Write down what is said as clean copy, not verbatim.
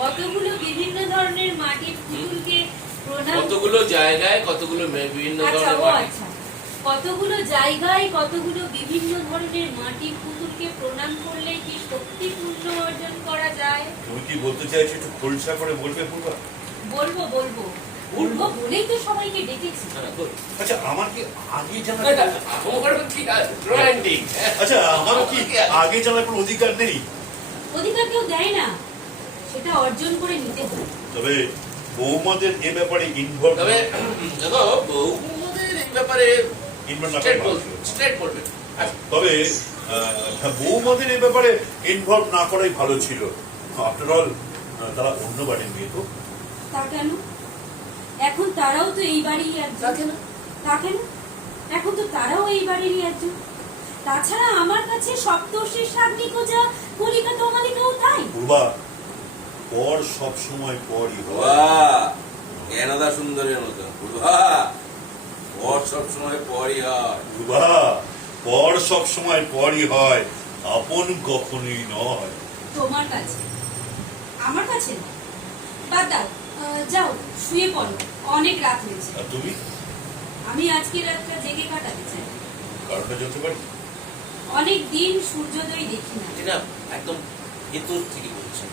কতগুলো বিভিন্ন ধরনের মাটির পুতুলকে প্রণাম, কতগুলো জায়গায় কতগুলো বিভিন্ন ধরনের কতগুলো জায়গায় কতগুলো বিভিন্ন ধরনের মাটির পুতুলকে প্রণাম করলে কি শক্তি পুণ্য অর্জন করা যায়? তুমি কি বলতে চাইছো একটু খোলসা করে বলবে পূর্বা? বলবো বলবো বলবো বলেই তো সবাইকে ডেকেছি। আচ্ছা আমার কি আগে জানা রোমান্টিক। আচ্ছা আমার কি আগে জানার কোনো অধিকার নেই? অধিকার কেউ দেয় না, সেটা অর্জন করে নিতে হয়। তবে বৌমাদের এ ব্যাপারে ইনভলভ তবে দেখো বৌমাদের এই ব্যাপারে স্ট্রেট বলবে। তবে বৌমাদের এই ব্যাপারে ইনভলভ না করাই ভালো ছিল। আফটার অল তারা অন্য বাড়ির মেয়ে তো। তা কেন? এখন তারাও তো এই বাড়ির একজন। তা কেন? এখন তো তারাও এই বাড়িরই একজন। তাছাড়া আমার কাছে সপ্তর্ষির সাগ্নিকও যা, কলিকা তমালিকাও তাই। পূর্বা, পর সব সময় পরই হয়। জ্ঞানদা সুন্দরের মতো পর সব সময় পরই হয়। পূর্বা, পর সব সময় পরই হয়, আপন কখনোই নয়। তোমার কাছে, আমার কাছে না। বাদ দাও, যাও শুয়ে পড়ো, অনেক রাত হয়েছে। আর তুমি? আমি আজকে রাতটা জেগে কাটাতে চাই। কারণটা জানতে পারি? অনেক দিন সূর্যোদয় দেখি না। একদম ভেতর থেকে বলছেন।